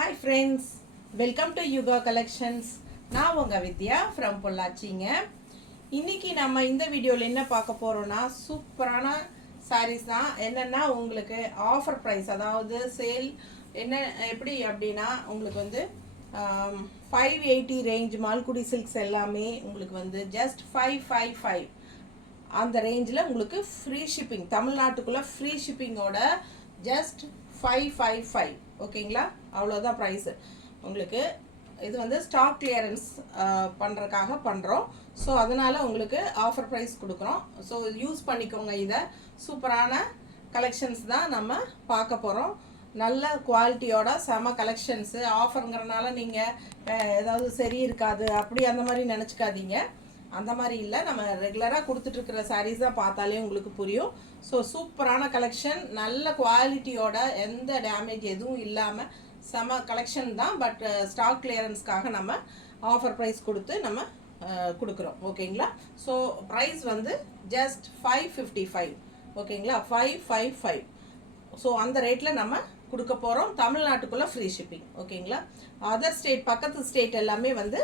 Hi friends, welcome to Yuga Collections. நான் உங்க வித்யா from பொள்ளாச்சிங்க. இன்னைக்கு நம்ம இந்த வீடியோல என்ன பார்க்க போறோம்னா சூப்பரான sarees தான். என்னன்னா உங்களுக்கு ஆஃபர் பிரைஸ், அதாவது சேல் என்ன எப்படி அப்படினா உங்களுக்கு வந்து 580 ரேஞ்ச் மால்குடி சில்க்ஸ் எல்லாமே உங்களுக்கு வந்து just 555 அந்த ரேஞ்சில் உங்களுக்கு ஃப்ரீ ஷிப்பிங், தமிழ்நாட்டுக்குள்ளே ஃப்ரீ ஷிப்பிங்கோட ஜஸ்ட் 555. ஓகேங்களா, அவ்வளோதான் ப்ரைஸு. உங்களுக்கு இது வந்து ஸ்டாக் கிளியரன்ஸ் பண்ணுறதுக்காக பண்ணுறோம். ஸோ அதனால் உங்களுக்கு ஆஃபர் ப்ரைஸ் கொடுக்குறோம். ஸோ யூஸ் பண்ணிக்கோங்க. இதை சூப்பரான கலெக்ஷன்ஸ் தான் நம்ம பார்க்க போகிறோம். நல்ல குவாலிட்டியோட செம கலெக்ஷன்ஸு. ஆஃபருங்கிறனால நீங்கள் ஏதாவது சரி இருக்காது அப்படி அந்த மாதிரி நினச்சிக்காதீங்க. அந்த மாதிரி இல்லை, நம்ம ரெகுலராக கொடுத்துட்ருக்கிற சாரீஸ் தான் பார்த்தாலே உங்களுக்கு புரியும். ஸோ சூப்பரான கலெக்ஷன், நல்ல குவாலிட்டியோட, எந்த டேமேஜ் எதுவும் இல்லாமல் செம கலெக்ஷன் தான். பட் ஸ்டாக் கிளியரன்ஸ்க்காக நம்ம ஆஃபர் ப்ரைஸ் கொடுத்து நம்ம கொடுக்குறோம். ஓகேங்களா, ஸோ ப்ரைஸ் வந்து ஜஸ்ட் 555. ஓகேங்களா, 555. ஸோ அந்த ரேட்டில் நம்ம கொடுக்க போகிறோம். தமிழ்நாட்டுக்குள்ளே ஃப்ரீ ஷிப்பிங். ஓகேங்களா, அதர் ஸ்டேட், பக்கத்து ஸ்டேட் எல்லாமே வந்து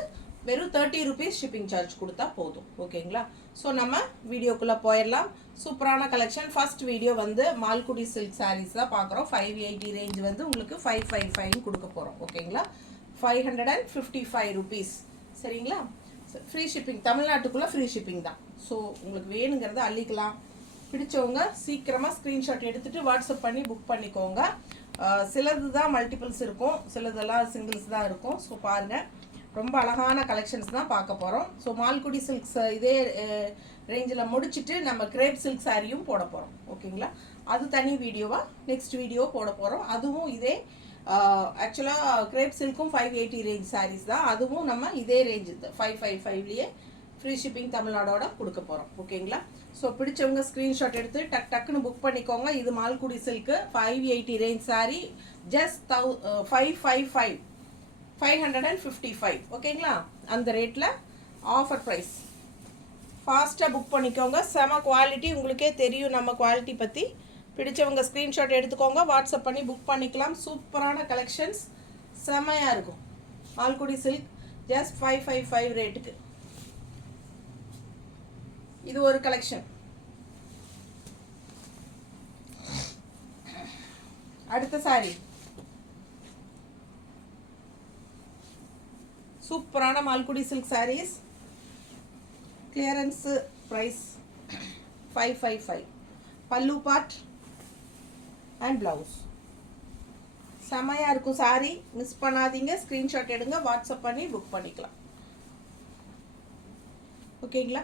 வெறும் 30 rupees ஷிப்பிங் சார்ஜ் கொடுத்தா போதும். ஓகேங்களா, ஸோ நம்ம வீடியோக்குள்ளே போயிடலாம். சூப்பரான கலெக்ஷன். ஃபர்ஸ்ட் வீடியோ வந்து மால்குடி சில்க் சாரீஸ் தான் பார்க்குறோம். 580 ரேஞ்ச் வந்து உங்களுக்கு 555 கொடுக்க போகிறோம். ஓகேங்களா, 555 rupees. சரிங்களா, ஃப்ரீ ஷிப்பிங், தமிழ்நாட்டுக்குள்ளே ஃப்ரீ ஷிப்பிங் தான். ஸோ உங்களுக்கு வேணுங்கிறத அள்ளிக்கலாம். பிடிச்சவங்க சீக்கிரமாக ஸ்க்ரீன்ஷாட் எடுத்துகிட்டு வாட்ஸ்அப் பண்ணி புக் பண்ணிக்கோங்க. சிலது தான் மல்டிபிள்ஸ் இருக்கும், சிலதெல்லாம் சிங்கிள்ஸ் தான் இருக்கும். ஸோ பாருங்கள், ரொம்ப அழகான கலெக்ஷன்ஸ் தான் பார்க்க போகிறோம். ஸோ மால்குடி சில்க்ஸ் இதே ரேஞ்சில் முடிச்சுட்டு நம்ம கிரேப் சில்க் சாரியும் போட போகிறோம். ஓகேங்களா, அது தனி வீடியோவாக நெக்ஸ்ட் வீடியோ போட போகிறோம். அதுவும் இதே ஆக்சுவலாக கிரேப் சில்க்கும் 580 ரேஞ்ச் சாரீஸ் தான். அதுவும் நம்ம இதே ரேஞ்சு 555லேயே ஃப்ரீ ஷிப்பிங் தமிழ்நாடோட கொடுக்க போகிறோம். ஓகேங்களா, ஸோ பிடிச்சவங்க ஸ்க்ரீன்ஷாட் எடுத்து டக்குன்னு புக் பண்ணிக்கோங்க. இது Malgudi silk 580 range sari, just 555. ஓகேங்களா, அந்த ரேட்டில் ஆஃபர் ப்ரைஸ். ஃபாஸ்ட்டாக புக் பண்ணிக்கோங்க. செம குவாலிட்டி, உங்களுக்கே தெரியும் நம்ம குவாலிட்டி பற்றி. பிடிச்சவங்க ஸ்க்ரீன்ஷாட் எடுத்துக்கோங்க, வாட்ஸ்அப் பண்ணி புக் பண்ணிக்கலாம். சூப்பரான கலெக்ஷன்ஸ், செமையாக இருக்கும். மால்குடி சில்க் ஜஸ்ட் 555 ரேட்டுக்கு இது ஒரு கலெக்ஷன். அடுத்த சாரி சூப்பரான Malgudi silk saris. Clearance price 555. Pallu part and blouse. செமையாக இருக்கும் சாரி, மிஸ் பண்ணாதீங்க. ஸ்க்ரீன்ஷாட் எடுங்க, வாட்ஸ்அப் பண்ணி புக் பண்ணிக்கலாம். ஓகேங்களா,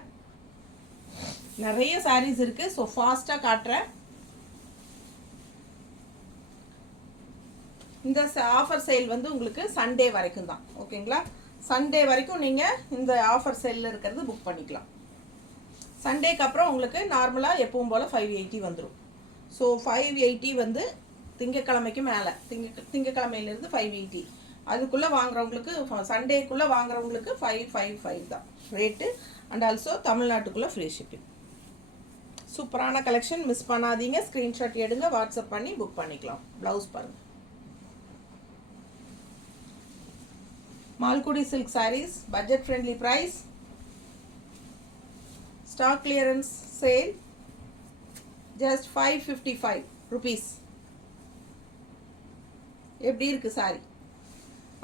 நிறைய சாரீஸ் இருக்குது. ஸோ ஃபாஸ்ட்டாக காட்டுறேன். இந்த ஆஃபர் சேல் வந்து உங்களுக்கு சண்டே வரைக்கும் தான். ஓகேங்களா, சண்டே வரைக்கும் நீங்கள் இந்த ஆஃபர் சேலில் இருக்கிறது புக் பண்ணிக்கலாம். சண்டேக்கு அப்புறம் உங்களுக்கு நார்மலாக எப்பவும் போல் 580 வந்துடும். ஸோ 580 வந்து திங்கக்கிழமைக்கு மேலே, திங்கக்கிழமையிலேருந்து 580. அதுக்குள்ளே வாங்குறவங்களுக்கு, சண்டேக்குள்ளே வாங்குறவங்களுக்கு 555 தான் ரேட்டு. அண்ட் ஆல்சோ தமிழ்நாட்டுக்குள்ளே ஃப்ரீ ஷிப்பிங். சூப்பரான கலெக்ஷன், மிஸ் பண்ணாதீங்க. ஸ்க்ரீன்ஷாட் எடுங்க, வாட்ஸ்அப் பண்ணி புக் பண்ணிக்கலாம். ப்ளவுஸ் பாருங்கள். Malgudi silk saris, budget friendly price, stock clearance sale, just 555 rupees. எப்படி இருக்குது சாரி?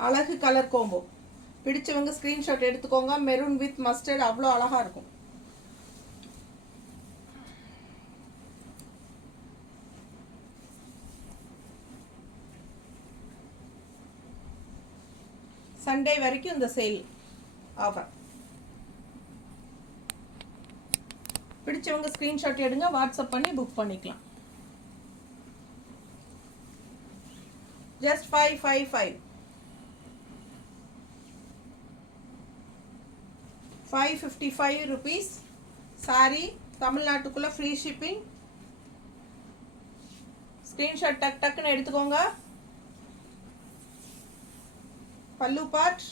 அழகு கலர் கோம்போ. பிடிச்சவங்க ஸ்க்ரீன்ஷாட் எடுத்துக்கோங்க. மெரூன் வித் மஸ்டர்ட், அவ்வளோ அழகாக இருக்கும். சண்டே வரைக்கும் இந்த சேல் ஆஃபர். பிடிச்சவங்க ஸ்க்ரீன்ஷாட் எடுங்க, வாட்ஸ்அப் பண்ணி புக் பண்ணிக்கலாம். ஜஸ்ட் 555. 555 rupees சாரி, தமிழ்நாட்டுக்குள்ளே ஃப்ரீ ஷிப்பிங். ஸ்க்ரீன்ஷாட் டக்குன்னு எடுத்துக்கோங்க. பல்லு பார்ட்,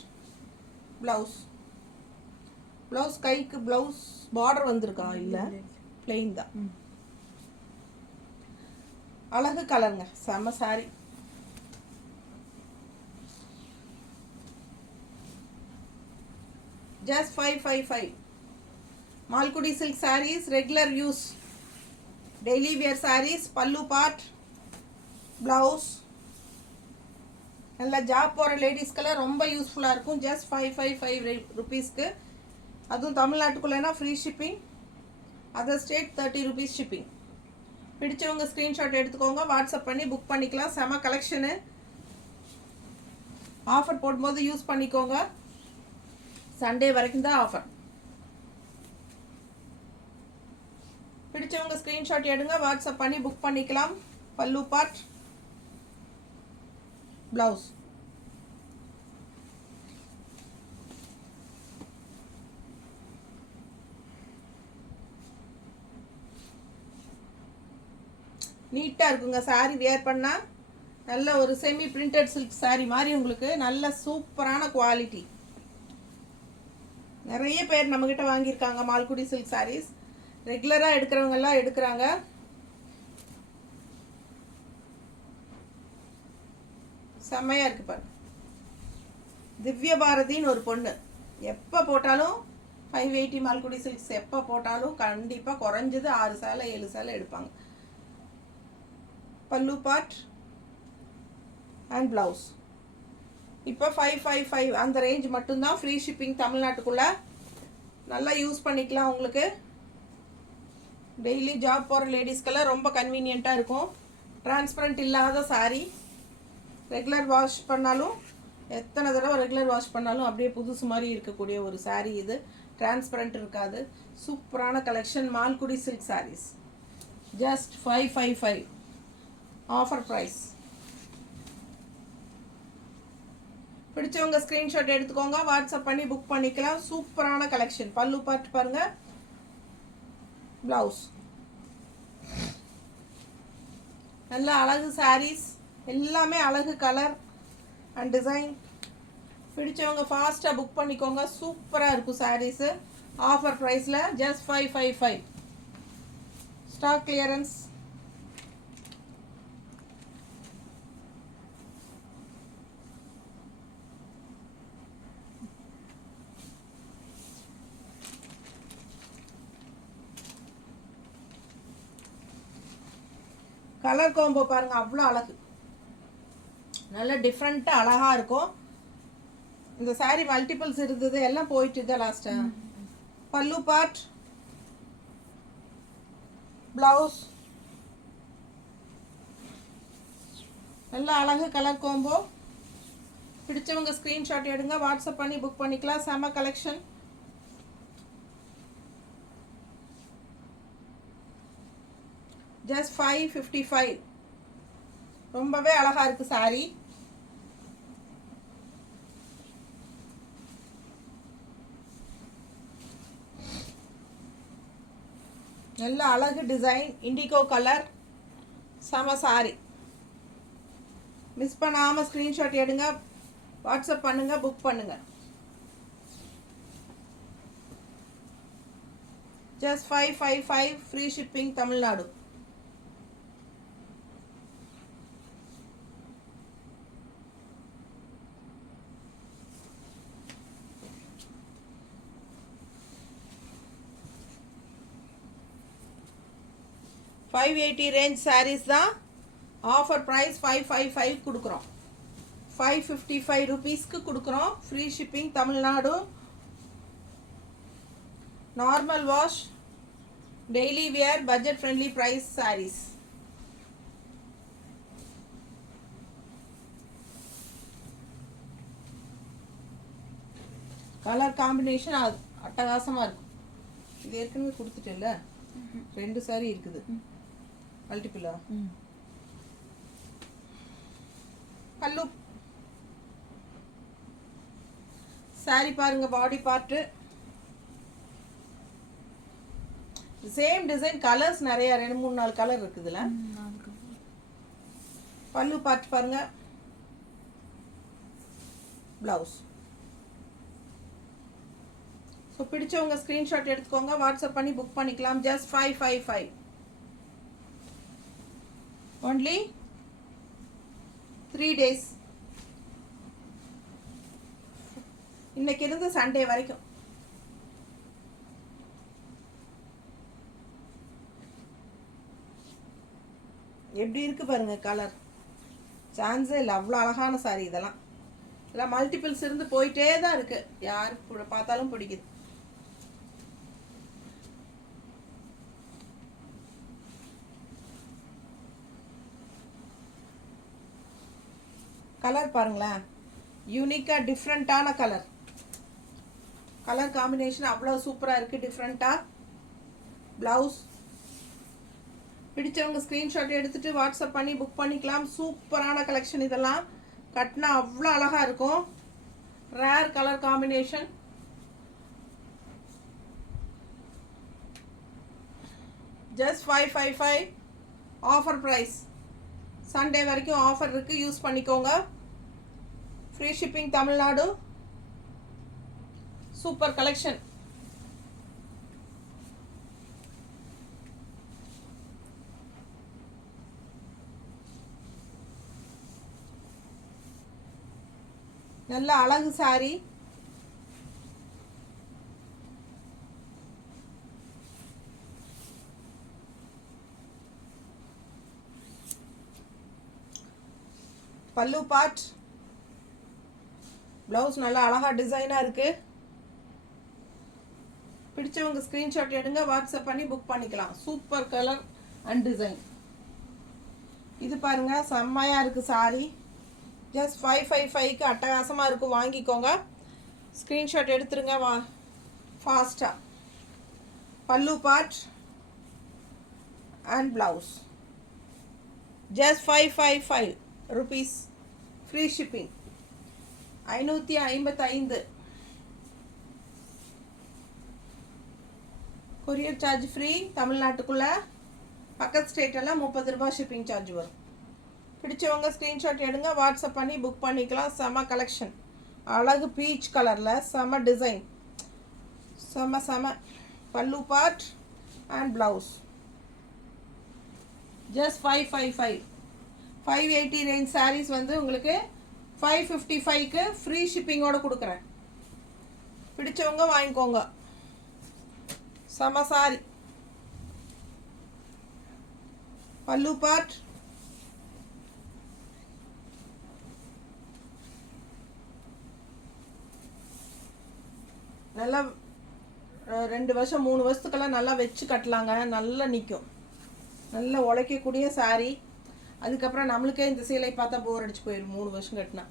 ப்ளவுஸ். ப்ளவுஸ் கைக்கு ப்ளவுஸ் பார்டர் வந்திருக்கா? இல்லை, பிளெயின் தான். அழகு கலருங்க, செம்ம sorry. just 555. Malkudi silk sarees, regular use daily wear sarees, pallu part, blouse. நல்ல ஜாப் போகிற லேடிஸ்க்கெல்லாம் ரொம்ப யூஸ்ஃபுல்லாக இருக்கும். ஜஸ்ட் 555 ருபீஸ்க்கு. அதுவும் தமிழ்நாட்டுக்குள்ளேனா free shipping, other state 30 rupees shipping. பிடிச்சவங்க ஸ்க்ரீன்ஷாட் எடுத்துக்கோங்க, வாட்ஸ்அப் பண்ணி புக் பண்ணிக்கலாம். செம கலெக்ஷனு, ஆஃபர் போடும்போது யூஸ் பண்ணிக்கோங்க. சண்டே வரைக்கும் தான் ஆஃபர். பிடிச்சவங்க ஸ்க்ரீன்ஷாட் எடுங்க, வாட்ஸ்அப் பண்ணி புக் பண்ணிக்கலாம். பல்லு பார்ட், பிளவுஸ். நீட்டாக இருக்குங்க சாரீ வியர் பண்ணால். நல்ல ஒரு செமி பிரிண்டட் சில்க் சாரீ மாதிரி உங்களுக்கு நல்ல சூப்பரான குவாலிட்டி. நிறைய பேர் நம்மக்கிட்ட வாங்கியிருக்காங்க மால்குடி சில்க் சாரீஸ். ரெகுலராக எடுக்கிறவங்கெல்லாம் எடுக்கிறாங்க. செம்மையாக இருக்குது பாருங்க. திவ்ய பாரதின்னு ஒரு பொண்ணு எப்போ போட்டாலும் 580 மால்குடி சில்க்ஸ் எப்போ போட்டாலும் கண்டிப்பாக குறைஞ்சது 6 சேலை 7 சேலை எடுப்பாங்க. பல்லு பார்ட் அண்ட் ப்ளவுஸ். இப்போ 555 அந்த ரேஞ்ச் மட்டும்தான். ஃப்ரீ ஷிப்பிங் தமிழ்நாட்டுக்குள்ளே. நல்லா யூஸ் பண்ணிக்கலாம். உங்களுக்கு டெய்லி ஜாப் போகிற லேடிஸ்க்கெல்லாம் ரொம்ப கன்வீனியண்ட்டாக இருக்கும். டிரான்ஸ்பரண்ட் இல்லாத சாரீ. ரெகுலர் வாஷ் பண்ணாலும், எத்தனை தடவை ரெகுலர் வாஷ் பண்ணாலும் அப்படியே புதுசு மாதிரி இருக்கக்கூடிய ஒரு சாரீ இது. டிரான்ஸ்பரண்ட் இருக்காது. சூப்பரான collection Malgudi silk saris. Just 555 offer price. பிடிச்சவங்க ஸ்க்ரீன்ஷாட் எடுத்துக்கோங்க, வாட்ஸ்அப் பண்ணி புக் பண்ணிக்கலாம். சூப்பரான கலெக்ஷன். பல்லு பார்த்து பாருங்க, பிளவுஸ். நல்ல அழகு சாரீஸ், எல்லாமே அழகு கலர் அண்ட் டிசைன். பிடிச்சவங்க ஃபாஸ்ட்டாக புக் பண்ணிக்கோங்க. சூப்பராக இருக்கும் சாரீஸு. ஆஃபர் ப்ரைஸில் just 555. Stock clearance. Colour combo பாருங்கள், அவ்வளோ அழகு. நல்ல டிஃப்ரெண்ட்டாக அழகாக இருக்கும். இந்த சாரீ மல்டிபிள்ஸ் இருந்தது, எல்லாம் போயிட்டு தான் லாஸ்ட்டாக. பல்லு பார்ட், ப்ளவுஸ். நல்ல அழகு கலர் காம்போ. பிடிச்சவங்க ஸ்க்ரீன்ஷாட் எடுங்க, வாட்ஸ்அப் பண்ணி புக் பண்ணிக்கலாம். செம கலெக்ஷன். ஜஸ்ட் 555. ரொம்பவே அழகா இருக்கு சாரி. நல்ல அழகு டிசைன், இண்டிகோ கலர், செம சாரி. மிஸ் பண்ணாமல் ஸ்க்ரீன்ஷாட் எடுங்க, வாட்ஸ்அப் பண்ணுங்க, புக் பண்ணுங்க. Just 555 free shipping Tamil Nadu. $580 range saris தான். ஆஃபர் ப்ரைஸ் 555 கொடுக்குறோம். 555 ருபீஸ்க்கு கொடுக்குறோம். Free shipping Tamil Nadu. Normal wash, daily wear, budget friendly price saris. Colour combination அட்டகாசமாக இருக்கும். இது ஏற்கனவே கொடுத்துட்டேன்ல, 2 சாரி இருக்குது. மல்டிபிளா. பல்லு சாரி பாருங்க, பாடி பார்ட்டு சேம் டிசைன். கலர்ஸ் நிறைய, 2-3-4 கலர் இருக்குதுல. பல்லு பார்ட் பாருங்க, பிளவுஸ். ஸோ பிடிச்சவங்க ஸ்க்ரீன்ஷாட் எடுத்துக்கோங்க, வாட்ஸ்அப் பண்ணி புக் பண்ணிக்கலாம். ஜஸ்ட் 555. Only 3 days. இன்னைக்கு இருந்து சண்டே வரைக்கும் எப்படி இருக்குது பாருங்கள் கலர், சான்ஸே இல்லை. அவ்வளோ அழகான சாரி இதெல்லாம். இதெல்லாம் மல்டிபிள்ஸ் இருந்து போயிட்டே தான் இருக்குது, யார் பார்த்தாலும் பிடிக்குது. கலர் பாருங்களேன், யூனிக்காக டிஃப்ரெண்ட்டான கலர். கலர் காம்பினேஷன் அவ்வளோ சூப்பராக இருக்குது, டிஃப்ரெண்ட்டாக. ப்ளவுஸ் பிடிச்சவங்க ஸ்க்ரீன்ஷாட் எடுத்துகிட்டு வாட்ஸ்அப் பண்ணி புக் பண்ணிக்கலாம். சூப்பரான கலெக்ஷன் இதெல்லாம். கட்டினா அவ்வளோ அழகாக இருக்கும். Rare colour combination. Just 555 offer price. Sunday வரைக்கும் ஆஃபர் இருக்குது, யூஸ் பண்ணிக்கோங்க. Free shipping Tamil Nadu. Super collection. நல்ல அழகு சாரி. பல்லு பார்ட். ப்ளவுஸ் நல்லா அழகா டிசைனாக இருக்குது. பிடிச்சவங்க ஸ்க்ரீன்ஷாட் எடுங்க, வாட்ஸ்அப் பண்ணி புக் பண்ணிக்கலாம். Super colour and design. இது பாருங்கள், செம்மையாக இருக்குது சாரி. ஜஸ்ட் 555க்கு அட்டகாசமாக இருக்கும், வாங்கிக்கோங்க. ஸ்க்ரீன்ஷாட் எடுத்துருங்க ஃபாஸ்ட்டாக. பல்லு part and blouse. Just 555 rupees. Free shipping. 555. Courier charge free தமிழ்நாட்டுக்குள்ளே. பக்கத்து ஸ்டேட்டெல்லாம் 30 ரூபாய் ஷிப்பிங் சார்ஜ் வரும். பிடிச்சவங்க ஸ்க்ரீன்ஷாட் எடுங்க, வாட்ஸ்அப் பண்ணி புக் பண்ணிக்கலாம். செம கலெக்ஷன். அழகு பீச் கலரில் செம டிசைன். செம pallu part and blouse. Just 555. 580 range saris வந்து உங்களுக்கு 555க்கு ஃப்ரீ ஷிப்பிங்கோடு கொடுக்குறேன். பிடிச்சவங்க வாங்கிக்கோங்க. செம சாரி. பல்லு பார்ட். நல்லா 2 வருஷம் 3 வருஷத்துக்கெல்லாம் நல்லா வச்சு கட்டலாங்க. நல்லா நிற்கும். நல்லா உழைக்கக்கூடிய சாரி. அதுக்கப்புறம் நம்மளுக்கே இந்த சீலை பார்த்தா போர் அடிச்சு போயிடும் 3 வருஷம் கட்டினா.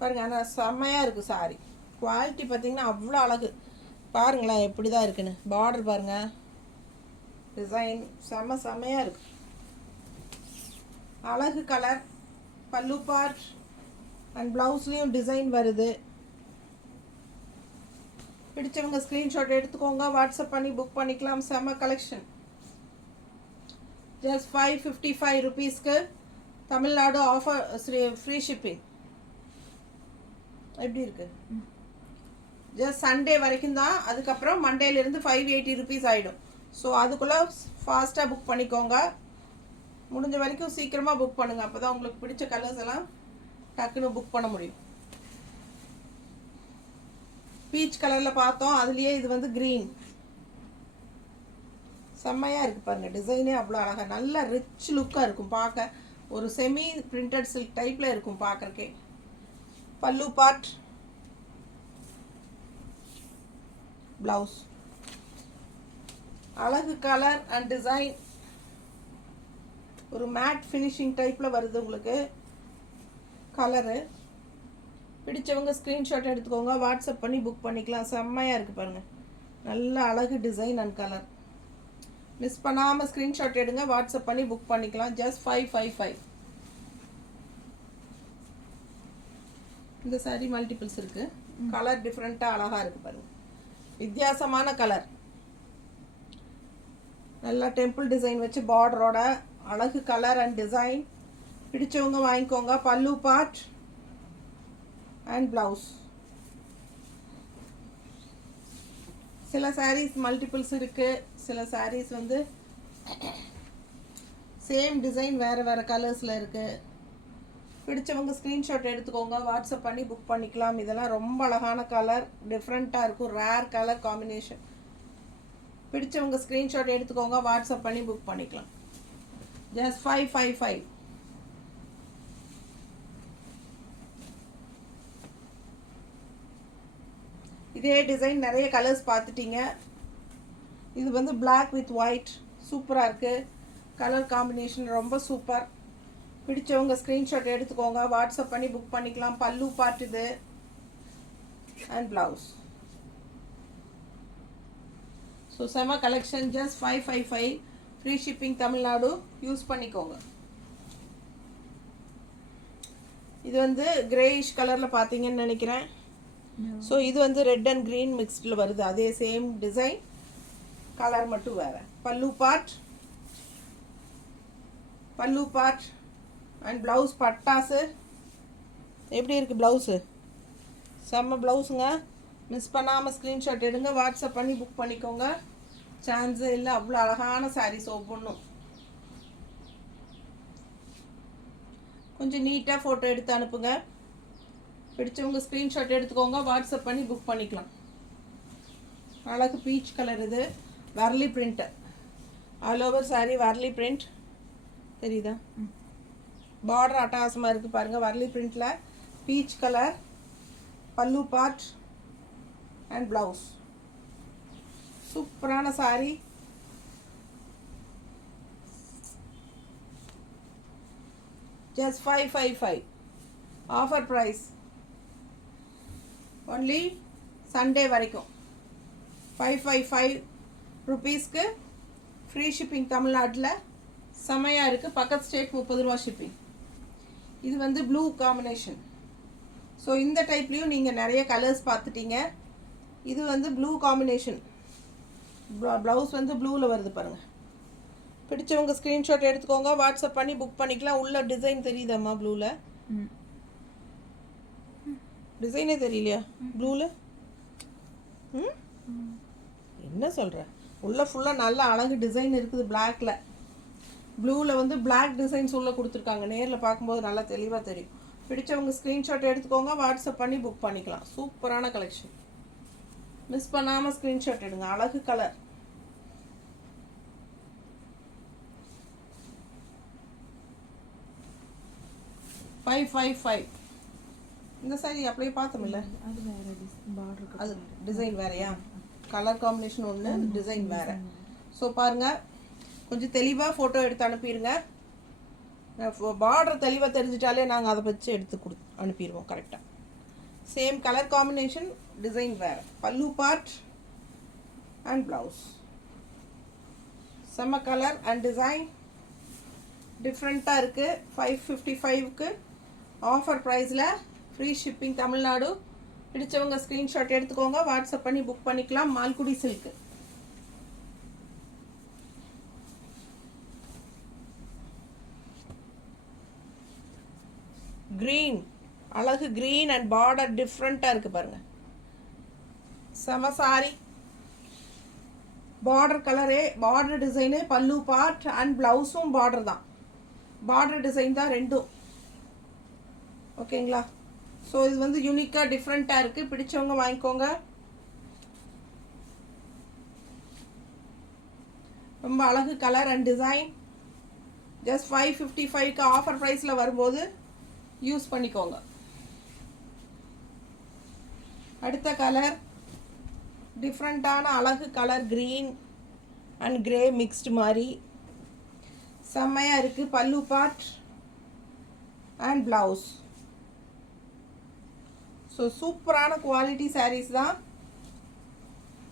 பாருங்க, ஆனால் செம்மையாக இருக்குது சாரி. குவாலிட்டி பார்த்தீங்கன்னா அவ்வளோ அழகு. பாருங்களேன் எப்படி தான் இருக்குன்னு. பார்டர் பாருங்கள், டிசைன் செம்மையாக இருக்கு. அழகு colour. Pallu part and ப்ளவுஸ்லேயும் design வருது. பிடிச்சவங்க ஸ்க்ரீன்ஷாட் எடுத்துக்கோங்க, வாட்ஸ்அப் பண்ணி புக் பண்ணிக்கலாம். செம கலெக்ஷன். ஜஸ்ட் 555 rupeesக்கு தமிழ்நாடு ஆஃபர் ஃப்ரீ ஷிப்பிங். எப்படி இருக்கு? ஜஸ்ட் சண்டே வரைக்கும் தான். அதுக்கப்புறம் மண்டேலேருந்து 580 rupees ஆகிடும். ஸோ அதுக்குள்ளே ஃபாஸ்ட்டாக புக் பண்ணிக்கோங்க. முடிஞ்ச வரைக்கும் சீக்கிரமாக புக் பண்ணுங்கள். அப்போ தான் உங்களுக்கு பிடிச்ச கலர்ஸ் எல்லாம் டக்குன்னு புக் பண்ண முடியும். பீச் கலரில் பார்த்தோம், அதுலேயே இது வந்து க்ரீன். செம்மையாக இருக்குது பாருங்கள். டிசைனே அவ்வளோ அழகாக நல்ல ரிச் லுக்காக இருக்கும் பார்க்க. ஒரு செமி பிரிண்டட் சில்க் டைப்பில் இருக்கும் பார்க்குறக்கே. பல்லு பார்ட், ப்ளவுஸ். அழகு கலர் அண்ட் டிசைன். ஒரு மேட் ஃபினிஷிங் டைப்பில் வருது உங்களுக்கு கலரு. பிடிச்சவங்க ஸ்க்ரீன்ஷாட் எடுத்துக்கோங்க, வாட்ஸ்அப் பண்ணி புக் பண்ணிக்கலாம். செம்மையாக இருக்குது பாருங்கள். நல்ல அழகு டிசைன் அண்ட் கலர். மிஸ் பண்ணாமல் ஸ்க்ரீன்ஷாட் எடுங்க, வாட்ஸ்அப் பண்ணி புக் பண்ணிக்கலாம். ஜஸ்ட் 555. இந்த சாரி மல்டிபிள்ஸ் இருக்குது. கலர் டிஃப்ரெண்ட்டாக அழகாக இருக்குது பாருங்கள். வித்தியாசமான கலர். நல்லா டெம்பிள் டிசைன் வச்சு பார்டரோட அழகு கலர் அண்ட் டிசைன். பிடிச்சவங்க வாங்கிக்கோங்க. பல்லு பார்ட் அண்ட் ப்ளவுஸ். சில சாரீஸ் மல்டிபிள்ஸ் இருக்குது. சில சாரீஸ் வந்து சேம் டிசைன் வேறு கலர்ஸில் இருக்குது. பிடிச்சவங்க ஸ்க்ரீன்ஷாட் எடுத்துக்கோங்க, வாட்ஸ்அப் பண்ணி புக் பண்ணிக்கலாம். இதெல்லாம் ரொம்ப அழகான கலர், டிஃப்ரெண்ட்டாக இருக்கும். Rare colour combination. பிடிச்சவங்க ஸ்க்ரீன்ஷாட் எடுத்துக்கோங்க, வாட்ஸ்அப் பண்ணி புக் பண்ணிக்கலாம். ஜஸ்ட் 555. இதே டிசைன் நிறைய கலர்ஸ் பார்த்துட்டீங்க. இது வந்து பிளாக் வித் ஒயிட் சூப்பராக இருக்குது. கலர் காம்பினேஷன் ரொம்ப சூப்பர். பிடிச்சவங்க ஸ்க்ரீன்ஷாட் எடுத்துக்கோங்க, வாட்ஸ்அப் பண்ணி புக் பண்ணிக்கலாம். பல்லு பார்ட் இது அண்ட் ப்ளவுஸ். ஸோ செம collection. Just 555. Free shipping Tamil Nadu. Use பண்ணிக்கோங்க. இது வந்து கிரேயிஷ் கலரில் பார்த்தீங்கன்னு நினைக்கிறேன். ஸோ இது வந்து ரெட் அண்ட் க்ரீன் மிக்ஸ்டில் வருது. அதே சேம் டிசைன், கலர் மட்டும் வேறு. பல்லு பார்ட் அண்ட் ப்ளவுஸ் பட்டாசு. எப்படி இருக்குது ப்ளவுஸு? செம்ம ப்ளவுஸுங்க. மிஸ் பண்ணாமல் ஸ்க்ரீன்ஷாட் எடுங்க, வாட்ஸ்அப் பண்ணி புக் பண்ணிக்கோங்க. சான்ஸே இல்லை, அவ்வளோ அழகான சாரீஸ் ஒவ்வொன்றும். கொஞ்சம் நீட்டாக ஃபோட்டோ எடுத்து அனுப்புங்க. பிடிச்சவங்க ஸ்க்ரீன்ஷாட் எடுத்துக்கோங்க, வாட்ஸ்அப் பண்ணி புக் பண்ணிக்கலாம். அழகு பீச் கலர். இது Warli print. All over sari Warli print தெரியுதா? பார்டர் அட்டகாசமாக இருக்குது பாருங்கள். வரலி பிரிண்டில் peach colour. Pallu part and blouse. சூப்பரான sari. Just 555. Offer price only Sunday வரைக்கும். 555 ருபீஸ்க்கு ஃப்ரீ ஷிப்பிங் தமிழ்நாட்டில். செமையாக இருக்குது. பக்கத்து ஸ்டேட் 30 ரூபா ஷிப்பிங். இது வந்து ப்ளூ காம்பினேஷன். ஸோ இந்த டைப்லேயும் நீங்கள் நிறைய கலர்ஸ் பார்த்துட்டீங்க. இது வந்து ப்ளூ காம்பினேஷன். ப்ளவுஸ் வந்து ப்ளூவில் வருது பாருங்கள். பிடிச்சவங்க ஸ்க்ரீன்ஷாட் எடுத்துக்கோங்க, வாட்ஸ்அப் பண்ணி புக் பண்ணிக்கலாம். உள்ள டிசைன் தெரியுதாம்மா? ப்ளூவில் டிசைனே தெரியலையா? ப்ளூவில் என்ன சொல்கிற? உள்ள ஃபுல்லாக நல்ல அழகு டிசைன் இருக்குது. பிளாக்ல ப்ளூவில் வந்து பிளாக் டிசைன்ஸ் உள்ள கொடுத்துருக்காங்க. நேரில் பார்க்கும்போது நல்லா தெளிவாக தெரியும். பிடிச்சவங்க ஸ்க்ரீன்ஷாட் எடுத்துக்கோங்க, வாட்ஸ்அப் பண்ணி புக் பண்ணிக்கலாம். சூப்பரான கலெக்ஷன். மிஸ் பண்ணாமல் ஸ்க்ரீன்ஷாட் எடுங்க. அழகு கலர். $555. இந்த சாரி அப்படியே பார்த்தோம்ல, அது டிசைன் வேறையா? கலர் காம்பினேஷன் ஒன்று, டிசைன் வேறு. ஸோ பாருங்கள், கொஞ்சம் தெளிவாக ஃபோட்டோ எடுத்து அனுப்பிடுங்க. பார்டர் தெளிவாக தெரிஞ்சிட்டாலே நாங்கள் அதை வச்சு எடுத்து அனுப்பிடுவோம் கரெக்டாக. சேம் கலர் காம்பினேஷன், டிசைன் வேறு. பல்லு பார்ட் அண்ட் ப்ளவுஸ். செம்ம கலர் அண்ட் டிசைன் டிஃப்ரெண்ட்டாக இருக்குது. 555க்கு ஆஃபர் ப்ரைஸில் ஃப்ரீ ஷிப்பிங் தமிழ்நாடு. பிடிச்சவங்க ஸ்க்ரீன்ஷாட் எடுத்துக்கோங்க, வாட்ஸ்அப் பண்ணி புக் பண்ணிக்கலாம். மால்குடி சில்க்கு. க்ரீன், அழகு க்ரீன் அண்ட் பார்டர் டிஃப்ரெண்ட்டாக இருக்குது பாருங்கள். செம சாரி. பார்டர் கலரே, பார்டர் டிசைனு. பல்லு பார்ட் அண்ட் ப்ளவுஸும் பார்டர் தான். பார்டர் டிசைன் தான் ரெண்டும். ஓகேங்களா? ஸோ இது வந்து யூனிக்காக டிஃப்ரெண்ட்டாக இருக்குது. பிடிச்சவங்க வாங்கிக்கோங்க. ரொம்ப அழகு கலர் அண்ட் டிசைன். ஜஸ்ட் 555க்கு ஆஃபர் ப்ரைஸில் வரும்போது யூஸ் பண்ணிக்கோங்க. அடுத்த கலர் டிஃப்ரெண்ட்டான அழகு colour. Green and grey mixed மாதிரி செம்மையாக இருக்குது. Pallu part and blouse. So சூப்பரான குவாலிட்டி சாரீஸ் தான்.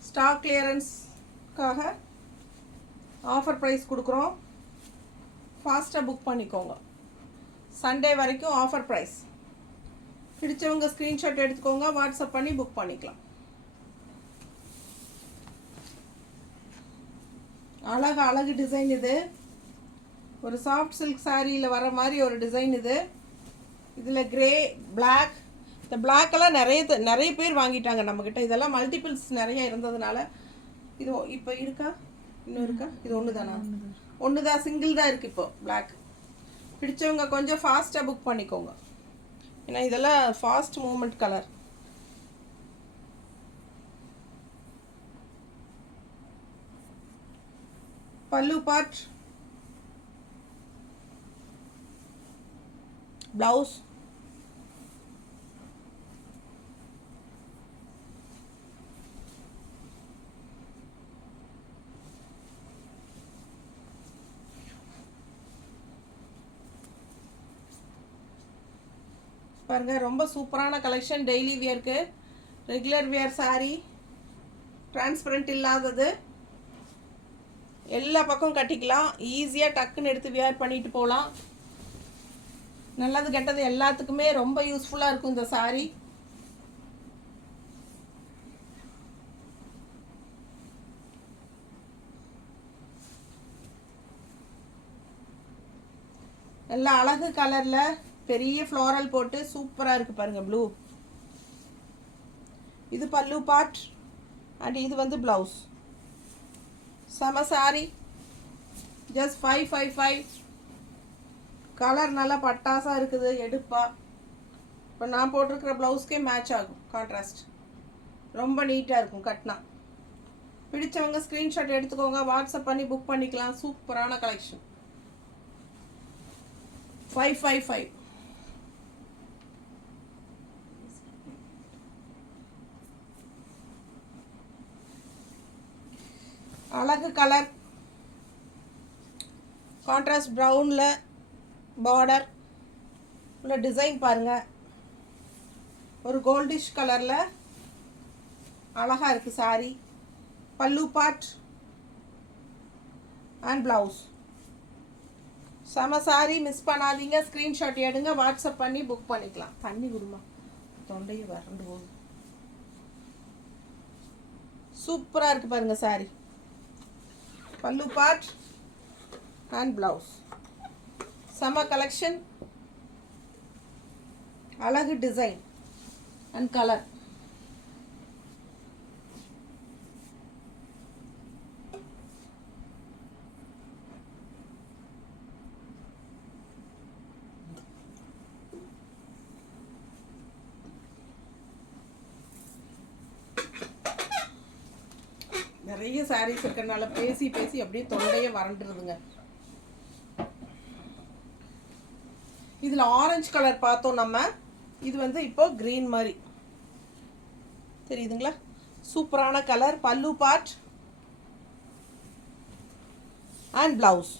ஸ்டாக் கிளியரன்ஸ்க்காக ஆஃபர் ப்ரைஸ் கொடுக்குறோம். ஃபாஸ்ட்டாக புக் பண்ணிக்கோங்க. சண்டே வரைக்கும் ஆஃபர் ப்ரைஸ். பிடிச்சவங்க ஸ்க்ரீன்ஷாட் எடுத்துக்கோங்க, வாட்ஸ்அப் பண்ணி புக் பண்ணிக்கலாம். அழகு அழகு டிசைன். இது ஒரு சாஃப்ட் சில்க் சாரியில் வர மாதிரி ஒரு டிசைன். இது இதில் கிரே, பிளாக். இந்த பிளாக்கெல்லாம் நிறைய பேர் வாங்கிட்டாங்க நம்மக்கிட்ட. இதெல்லாம் மல்டிபிள்ஸ் நிறைய இருந்ததுனால. இது இப்போ இருக்கா? இன்னும் இருக்கா? இது ஒன்று தானா? ஒன்று தான், சிங்கிள் தான் இருக்குது இப்போ பிளாக். பிடிச்சவங்க கொஞ்சம் ஃபாஸ்ட்டாக புக் பண்ணிக்கோங்க, ஏன்னா இதெல்லாம் fast moment colour. Pallu part, blouse, பாருங்க ரொம்ப சூப்பரான கலெக்ஷன். டெய்லி வியர்க்கு, ரெகுலர் வியர் சாரீ, டிரான்ஸ்பரண்ட் இல்லாதது, எல்லா பக்கம் கட்டிக்கலாம். ஈஸியாக டக்குன்னு எடுத்து வியர் பண்ணிட்டு போகலாம். நல்லது கெட்டது எல்லாத்துக்குமே ரொம்ப யூஸ்ஃபுல்லாக இருக்கும் இந்த சாரீ. நல்லா அழகு கலரில் பெரிய ஃப்ளோரல் போட்டு சூப்பராக இருக்குது பாருங்கள். ப்ளூ, இது பல்லு பார்ட் அண்ட் இது வந்து ப்ளவுஸ். செம சாரி, ஜஸ்ட் 555. கலர் நல்லா பட்டாசாக இருக்குது, எடுப்பா. இப்போ நான் போட்டிருக்கிற ப்ளவுஸ்க்கே மேட்ச் ஆகும், கான்ட்ராஸ்ட். ரொம்ப நீட்டாக இருக்கும் கட்டினா. பிடிச்சவங்க ஸ்க்ரீன்ஷாட் எடுத்துக்கோங்க, வாட்ஸ்அப் பண்ணி புக் பண்ணிக்கலாம். சூப்பரான கலெக்ஷன். 555. அழகு கலர், கான்ட்ராஸ்ட் ப்ரௌனில் பார்டர் உள்ள டிசைன் பாருங்கள். ஒரு கோல்டிஷ் கலரில் அழகாக இருக்குது சாரி. பல்லு பார்ட் அண்ட் ப்ளவுஸ். செம சாரி, மிஸ் பண்ணாதீங்க. ஸ்க்ரீன்ஷாட் எடுங்க, வாட்ஸ்அப் பண்ணி புக் பண்ணிக்கலாம். தண்ணி குடுமா, தொண்டையும் வறண்டு போகுது. சூப்பராக இருக்குது பாருங்கள் சாரி. பல்லு பார்ட் அண்ட் ப்ளவுஸ். செம கலெக்ஷன், அழகு டிசைன் அண்ட் கலர். நிறைய சாரீஸ் இருக்கிறதுனால பேசி பேசி அப்படியே தொண்டையே வறண்டுருதுங்க. இதில் ஆரஞ்சு கலர் பார்த்தோம் நம்ம. இது வந்து இப்போ கிரீன் மாதிரி தெரியுதுங்களா? சூப்பரான colour. Pallu part and blouse.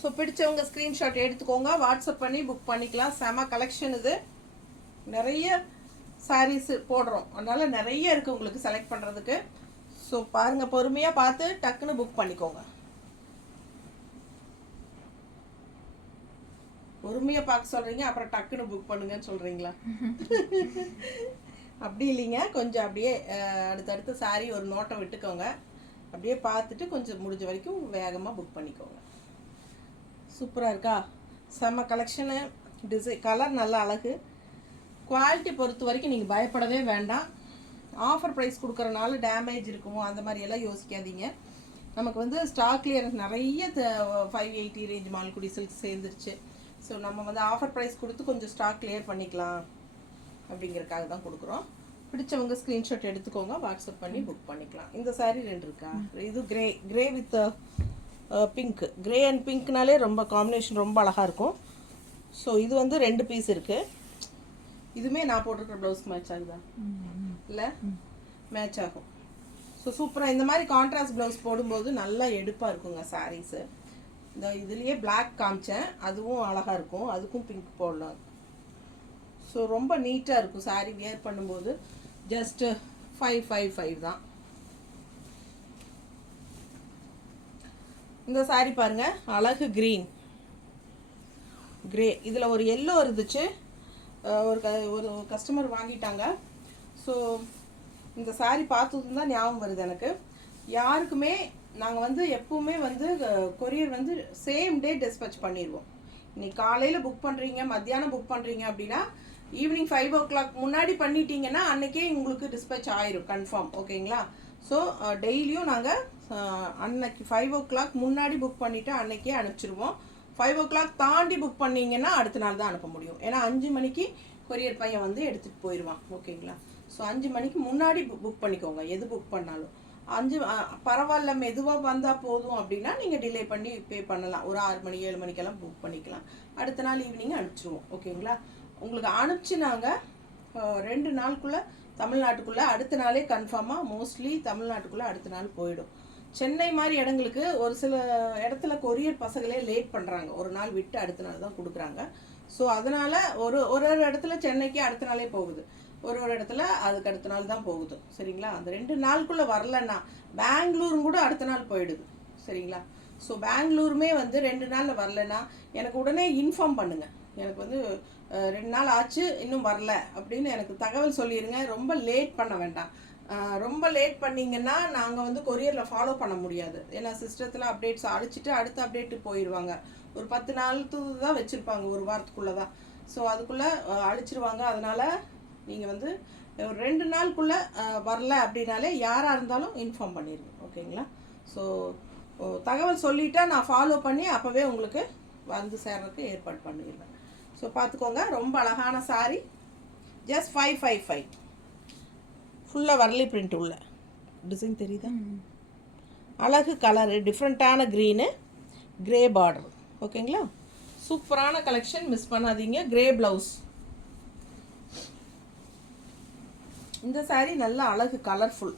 So பிடிச்சவங்க ஸ்க்ரீன்ஷாட் எடுத்துக்கோங்க, வாட்ஸ்அப் பண்ணி புக் பண்ணிக்கலாம். செம கலெக்ஷன் இது. நிறைய சாரீஸ் போடுறோம், அதனால் நிறைய இருக்குது உங்களுக்கு செலக்ட் பண்ணுறதுக்கு. ஸோ பாருங்கள், பொறுமையாக பார்த்து டக்குன்னு புக் பண்ணிக்கோங்க. பொறுமையாக பார்க்க சொல்கிறீங்க, அப்புறம் டக்குன்னு புக் பண்ணுங்கன்னு சொல்கிறீங்களா? அப்படி இல்லைங்க, கொஞ்சம் அப்படியே அடுத்தடுத்து சாரி ஒரு நோட்டை விட்டுக்கோங்க. அப்படியே பார்த்துட்டு கொஞ்சம் முடிஞ்ச வரைக்கும் வேகமாக புக் பண்ணிக்கோங்க. சூப்பராக இருக்கா? செம்ம கலெக்ஷனு. டிசைன் கலர் நல்லா அழகு. குவாலிட்டி பொறுத்த வரைக்கும் நீங்கள் பயப்படவே வேண்டாம். ஆஃபர் ப்ரைஸ் கொடுக்குறனால டேமேஜ் இருக்குமோ அந்த மாதிரியெல்லாம் யோசிக்காதீங்க. நமக்கு வந்து ஸ்டாக் கிளியரன்ஸ் நிறைய 580 ரேஞ்ச் மால்குடி சில்க் சேர்ந்துருச்சு. ஸோ நம்ம வந்து ஆஃபர் ப்ரைஸ் கொடுத்து கொஞ்சம் ஸ்டாக் கிளியர் பண்ணிக்கலாம் அப்படிங்கிறதுக்காக தான் கொடுக்குறோம். பிடிச்சவங்க ஸ்க்ரீன்ஷாட் எடுத்துக்கோங்க, வாட்ஸ்அப் பண்ணி புக் பண்ணிக்கலாம். இந்த சாரீ 2 இருக்கா? இது grey with pink. Grey and பிங்க்னாலே ரொம்ப காம்பினேஷன் ரொம்ப அழகாக இருக்கும். ஸோ இது வந்து 2 பீஸ் இருக்குது. இதுவுமே நான் போட்டிருக்கிற ப்ளவுஸ்க்கு மேட்ச் ஆகுதா? இல்லை, மேட்ச் ஆகும். ஸோ சூப்பராக இந்த மாதிரி கான்ட்ராஸ்ட் ப்ளவுஸ் போடும்போது நல்லா எடுப்பாக இருக்குங்க சாரீஸு. இந்த இதுலேயே பிளாக் காமிச்சேன், அதுவும் அழகாக இருக்கும். அதுக்கும் பிங்க் போடலாம். ஸோ ரொம்ப நீட்டாக இருக்கும் சாரீ வியர் பண்ணும்போது. ஜஸ்ட்டு 555 தான். இந்த சாரீ பாருங்கள், அழகு க்ரீன் கிரே. இதில் ஒரு எல்லோ இருந்துச்சு, ஒரு கஸ்டமர் வாங்கிட்டாங்க. ஸோ இந்த சாரீ பார்த்தது தான் ஞாபகம் வருது எனக்கு. யாருக்குமே நாங்கள் வந்து எப்பவுமே வந்து கொரியர் வந்து சேம் டே டிஸ்பேச் பண்ணிடுவோம். இன்னைக்கு காலையில் புக் பண்ணுறீங்க, மத்தியானம் புக் பண்ணுறீங்க அப்படின்னா ஈவினிங் 5 o'clock முன்னாடி பண்ணிட்டீங்கன்னா அன்றைக்கே உங்களுக்கு டிஸ்பேச் ஆயிரும் கன்ஃபார்ம். ஓகேங்களா? ஸோ டெய்லியும் நாங்கள் அன்னைக்கு 5 o'clock முன்னாடி புக் பண்ணிவிட்டு அன்றைக்கே அனுப்பிச்சிடுவோம். 5 o'clock தாண்டி புக் பண்ணிங்கன்னா அடுத்த நாள் தான் அனுப்ப முடியும். ஏன்னா 5 மணிக்கு கொரியர் பையன் வந்து எடுத்துகிட்டு போயிடுவான். ஓகேங்களா? ஸோ 5 மணிக்கு முன்னாடி புக் பண்ணிக்கோங்க எது புக் பண்ணாலும். பரவாயில்ல மெதுவாக வந்தால் போதும் அப்படின்னா நீங்கள் டிலே பண்ணி பே பண்ணலாம். ஒரு 6 மணி 7 மணிக்கெல்லாம் புக் பண்ணிக்கலாம். அடுத்த நாள் ஈவினிங் அனுப்பிச்சிடுவோம். ஓகேங்களா? உங்களுக்கு அனுப்பிச்சு நாங்கள் 2 நாளுக்குள்ளே தமிழ்நாட்டுக்குள்ளே அடுத்த நாளே கன்ஃபார்மாக மோஸ்ட்லி தமிழ்நாட்டுக்குள்ளே அடுத்த நாள் போயிடும். சென்னை மாதிரி இடங்களுக்கு ஒரு சில இடத்துல கொரியர் பசங்களே லேட் பண்ணுறாங்க. ஒரு நாள் விட்டு அடுத்த நாள் தான் கொடுக்குறாங்க. ஸோ அதனால் ஒரு ஒரு இடத்துல சென்னைக்கு அடுத்த நாளே போகுது, ஒரு இடத்துல அதுக்கு அடுத்த நாள் தான் போகுது. சரிங்களா? அந்த 2 நாளுக்குள்ளே வரலன்னா பெங்களூரும் கூட அடுத்த நாள் போயிடுது. சரிங்களா? ஸோ பெங்களூருமே 2 நாளில் வரலன்னா எனக்கு உடனே இன்ஃபார்ம் பண்ணுங்கள். எனக்கு 2 நாள் ஆச்சு இன்னும் வரல அப்படின்னு எனக்கு தகவல் சொல்லிடுங்க. ரொம்ப லேட் பண்ண வேண்டாம். ரொம்ப லேட் பண்ணிங்கன்னா நாங்கள் கொரியரில் ஃபாலோ பண்ண முடியாது. ஏன்னா சிஸ்டத்தில் அப்டேட்ஸ் அழிச்சிட்டு அடுத்த அப்டேட்டு போயிடுவாங்க. ஒரு 10 நாளுக்கு தான் வச்சுருப்பாங்க, ஒரு வாரத்துக்குள்ளே தான். ஸோ அதுக்குள்ளே அழிச்சிருவாங்க. அதனால் நீங்கள் ஒரு 2 நாளுக்குள்ளே வரல அப்படின்னாலே யாராக இருந்தாலும் இன்ஃபார்ம் பண்ணிடுங்க. ஓகேங்களா? ஸோ தகவல் சொல்லிவிட்டா நான் ஃபாலோ பண்ணி அப்போவே உங்களுக்கு சேர்றதுக்கு ஏற்பாடு பண்ணிடுவேன். ஸோ பார்த்துக்கோங்க, ரொம்ப அழகான சாரி. ஜஸ்ட் 555. ஃபுல்லாக வரலி பிரிண்ட் உள்ள டிசைன் தெரியுதா? அழகு கலரு, டிஃப்ரெண்ட்டான க்ரீனு, க்ரே பார்டர். ஓகேங்களா? சூப்பரான கலெக்ஷன், மிஸ் பண்ணாதீங்க. Grey blouse. இந்த சாரீ நல்ல அழகு, கலர்ஃபுல்,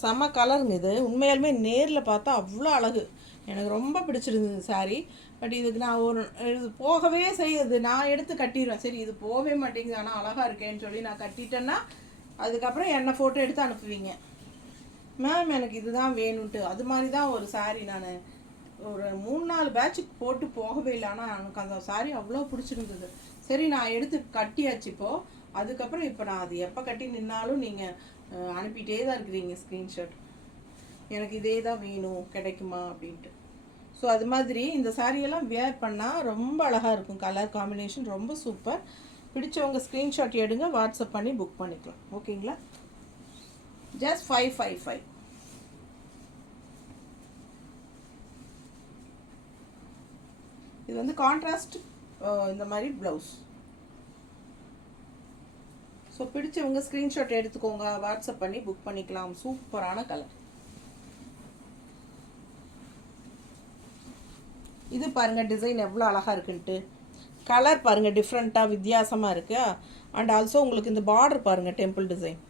செம கலருங்க. இது உண்மையாலுமே நேரில் பார்த்தா அவ்வளோ அழகு. எனக்கு ரொம்ப பிடிச்சிருந்தது சாரீ. பட் இதுக்கு நான் இது போகவே செய்யுது, நான் எடுத்து கட்டிடுவேன். சரி இது போகவே மாட்டேங்குது, ஆனால் அழகாக இருக்கேன்னு சொல்லி நான் கட்டிட்டேன்னா அதுக்கப்புறம் என்னை ஃபோட்டோ எடுத்து அனுப்புவீங்க, மேம் எனக்கு இதுதான் வேணும்ன்ட்டு. அது மாதிரி தான் ஒரு சாரீ நான் ஒரு 3-4 பேட்சுக்கு போட்டு போகவே இல்லை. ஆனால் எனக்கு அந்த சாரீ அவ்வளோ பிடிச்சிருந்தது. சரி நான் எடுத்து கட்டியாச்சு இப்போது. அதுக்கப்புறம் இப்போ நான் அது எப்போ கட்டி நின்னாலும் நீங்கள் அனுப்பிட்டே தான் இருக்கிறீங்க ஸ்க்ரீன்ஷாட், எனக்கு இதே தான் வேணும் கிடைக்குமா அப்படின்ட்டு. ஸோ அது மாதிரி இந்த சாரியெல்லாம் வேர் பண்ணால் ரொம்ப அழகாக இருக்கும். கலர் காம்பினேஷன் ரொம்ப சூப்பர். பிடிச்சவங்க ஸ்க்ரீன்ஷாட் எடுங்க, வாட்ஸ்அப் பண்ணி புக் பண்ணிக்கலாம். ஓகேங்களா? ஜஸ்ட் 555. இது கான்ட்ராஸ்ட் இந்த மாதிரி ப்ளவுஸ். ஸோ பிடிச்சவங்க ஸ்க்ரீன்ஷாட் எடுத்துக்கோங்க, வாட்ஸ்அப் பண்ணி புக் பண்ணிக்கலாம். சூப்பரான கலர். இது பாருங்கள் டிசைன் எவ்வளோ அழகாக இருக்குன்ட்டு. கலர் பாருங்கள் டிஃப்ரெண்ட்டாக வித்தியாசமாக இருக்குது. அண்ட் ஆல்சோ உங்களுக்கு இந்த பார்டர் பாருங்கள், டெம்பிள் டிசைன்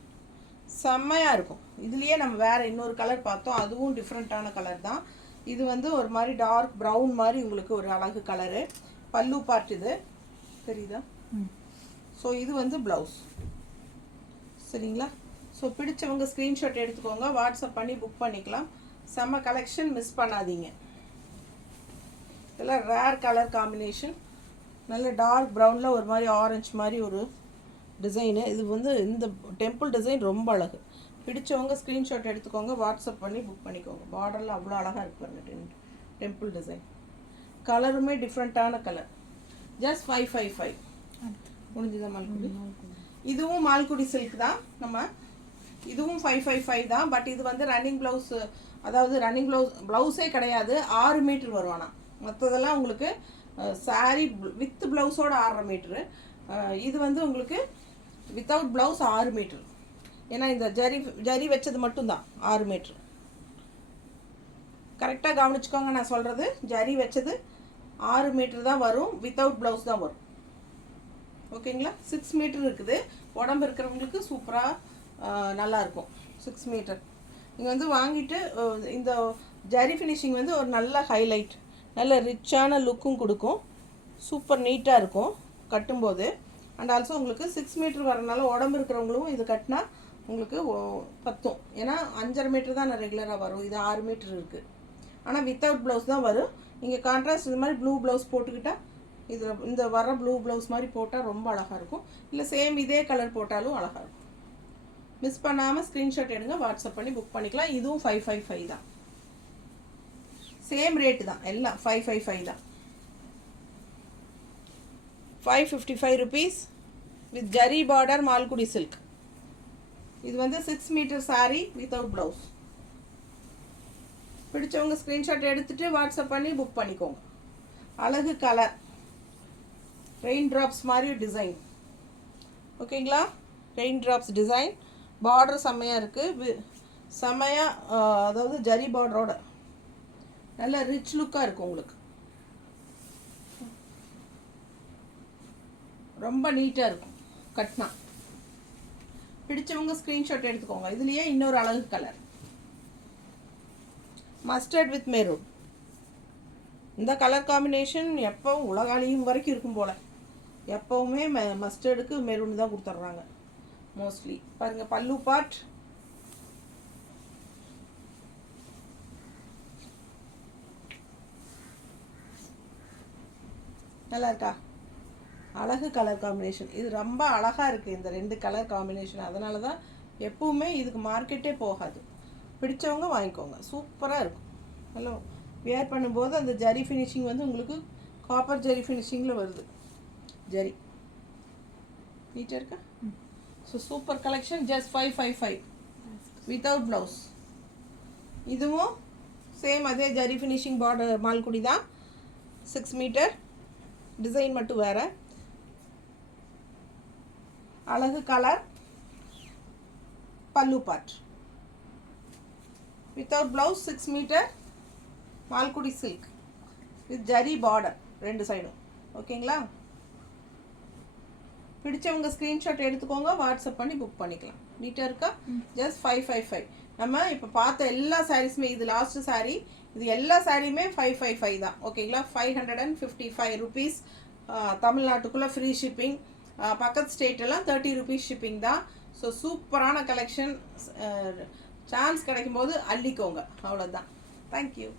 செம்மையாக இருக்கும். இதுலேயே நம்ம வேறு இன்னொரு கலர் பார்த்தோம், அதுவும் டிஃப்ரெண்ட்டான கலர் தான். இது ஒரு மாதிரி டார்க் ப்ரௌன் மாதிரி உங்களுக்கு ஒரு அழகு கலரு. பல்லு பார்ட் இது தெரியுதா? ஸோ இது ப்ளவுஸ். சரிங்களா? ஸோ பிடிச்சவங்க ஸ்க்ரீன்ஷாட் எடுத்துக்கோங்க, வாட்ஸ்அப் பண்ணி புக் பண்ணிக்கலாம். செம்ம கலெக்ஷன், மிஸ் பண்ணாதீங்க. இதெல்லாம் ரேர் கலர் காம்பினேஷன். நல்ல டார்க் ப்ரௌனில் ஒரு மாதிரி ஆரஞ்சு மாதிரி ஒரு டிசைனு. இது இந்த டெம்பிள் டிசைன் ரொம்ப அழகு. பிடிச்சவங்க ஸ்க்ரீன்ஷாட் எடுத்துக்கோங்க, வாட்ஸ்அப் பண்ணி புக் பண்ணிக்கோங்க. பார்டரில் அவ்வளோ அழகாக இருக்கு பாருங்க டெம்பிள் டிசைன். கலருமே டிஃப்ரெண்ட்டான கலர். ஜஸ்ட் 555. முடிஞ்சுதான் மால்குடி. இதுவும் மால்குடி சில்க் தான். நம்ம இதுவும் 555 தான். பட் இது ரன்னிங் ப்ளவுஸ், அதாவது ரன்னிங் ப்ளவுஸே கிடையாது, 6 மீட்டர் வரும். ஆனால் மற்றதெல்லாம் உங்களுக்கு சாரீ வித் ப்ளவுஸோட 6.5 மீட்ரு. இது உங்களுக்கு வித்தவுட் ப்ளவுஸ் 6 மீட்ரு. ஏன்னா இந்த ஜரி வச்சது மட்டும்தான் 6 மீட்ரு. கரெக்டாக கவனிச்சுக்கோங்க நான் சொல்கிறது. ஜரி வச்சது 6 மீட்ரு தான் வரும், வித்தவுட் ப்ளவுஸ் தான் வரும். ஓகேங்களா? 6 மீட்டர் இருக்குது. உடம்பு இருக்கிறவங்களுக்கு சூப்பராக நல்லாயிருக்கும் 6 மீட்டர். நீங்கள் வாங்கிட்டு இந்த ஜரி ஃபினிஷிங் ஒரு நல்ல ஹைலைட், நல்ல ரிச்சான லுக்கும் கொடுக்கும். சூப்பர் நீட்டாக இருக்கும் கட்டும்போது. அண்ட் ஆல்சோ உங்களுக்கு 6 மீட்டர் வரனால உடம்பு இருக்கிறவங்களும் இது கட்டினா உங்களுக்கு பத்தும். ஏன்னா 5.5 மீட்டர் தான் நான் ரெகுலராக வரும். இது 6 மீட்டர் இருக்குது. ஆனால் வித்தவுட் ப்ளவுஸ் தான் வரும். நீங்கள் கான்ட்ராஸ்ட் இந்த மாதிரி ப்ளூ ப்ளவுஸ் போட்டுக்கிட்டால், இதில் இந்த வர ப்ளூ ப்ளவுஸ் மாதிரி போட்டால் ரொம்ப அழகாக இருக்கும். இல்லை சேம் இதே கலர் போட்டாலும் அழகாக இருக்கும். மிஸ் பண்ணாமல் ஸ்க்ரீன்ஷாட் எடுங்க, வாட்ஸ்அப் பண்ணி புக் பண்ணிக்கலாம். இதுவும் 555 தான். சேம் ரேட்டு தான், எல்லாம் 555 தான். 555 rupees with zari border Malgudi silk. இது 6 மீட்டர் சாரீ வித்தவுட் ப்ளவுஸ். பிடிச்சவங்க ஸ்க்ரீன்ஷாட் எடுத்துகிட்டு வாட்ஸ்அப் பண்ணி புக் பண்ணிக்கோங்க. அழகு கலர், ரெயின் ட்ராப்ஸ் மாதிரி டிசைன். ஓகேங்களா? Rain drops design. பார்டர் செம்மையாக இருக்குது. செமையாக அதாவது ஜரி பார்டரோட நல்ல ரிச் லுக்காக இருக்கும் உங்களுக்கு. ரொம்ப நீட்டாக இருக்கும் கட்னா. பிடிச்சவங்க ஸ்க்ரீன்ஷாட் எடுத்துக்கோங்க. இதுலேயே இன்னொரு அழகு கலர் மஸ்டர்ட் வித் மெரூன். இந்த கலர் காம்பினேஷன் எப்போ உலகாலியும் வரைக்கும் இருக்கும் போல். எப்போவுமே மஸ்டர்டுக்கு மெரூன் தான் கொடுத்துட்றாங்க மோஸ்ட்லி. பாருங்கள் பல்லு பார்ட். நல்லா இருக்கா? அழகு கலர் காம்பினேஷன். இது ரொம்ப அழகாக இருக்குது இந்த 2 கலர் காம்பினேஷன். அதனால தான் எப்பவுமே இதுக்கு மார்க்கெட்டே போகாது. பிடிச்சவங்க வாங்கிக்கோங்க. சூப்பராக இருக்கும். ஹலோ, வேர் பண்ணும்போது அந்த ஜரி ஃபினிஷிங் வந்து உங்களுக்கு காப்பர் ஜரி ஃபினிஷிங்கில் வருது. ஜரி நீட்டாக இருக்கா? So super collection. Just 555 without blouse. இதுவும் சேம் அதே ஜரி ஃபினிஷிங் பார்டர் மால்குடி தான். 6 மீட்டர். டிசைன் மட்டும் வேறு. அழகு colour pallu part without blouse. 6 metre Malgudi silk with zari border 2 சைடும். ஓகேங்களா? பிடிச்சவங்க ஸ்க்ரீன்ஷாட் எடுத்துக்கோங்க. வாட்ஸ்அப் பண்ணி புக் பண்ணிக்கலாம். நீட்டாக இருக்கா? ஜஸ்ட் 555. நம்ம இப்போ பார்த்த எல்லா சாரீஸுமே, இது லாஸ்ட் சாரீ, இது எல்லா சாரியுமே 555 தான். ஓகேங்களா? 555 ருபீஸ். தமிழ்நாட்டுக்குள்ளே ஃப்ரீ ஷிப்பிங். பக்கத்து ஸ்டேட்டெல்லாம் 30 ருபீஸ் ஷிப்பிங் தான். ஸோ சூப்பரான கலெக்ஷன். சான்ஸ் கிடைக்கும்போது அள்ளிக்கோங்க. அவ்வளோதான். தேங்க்யூ.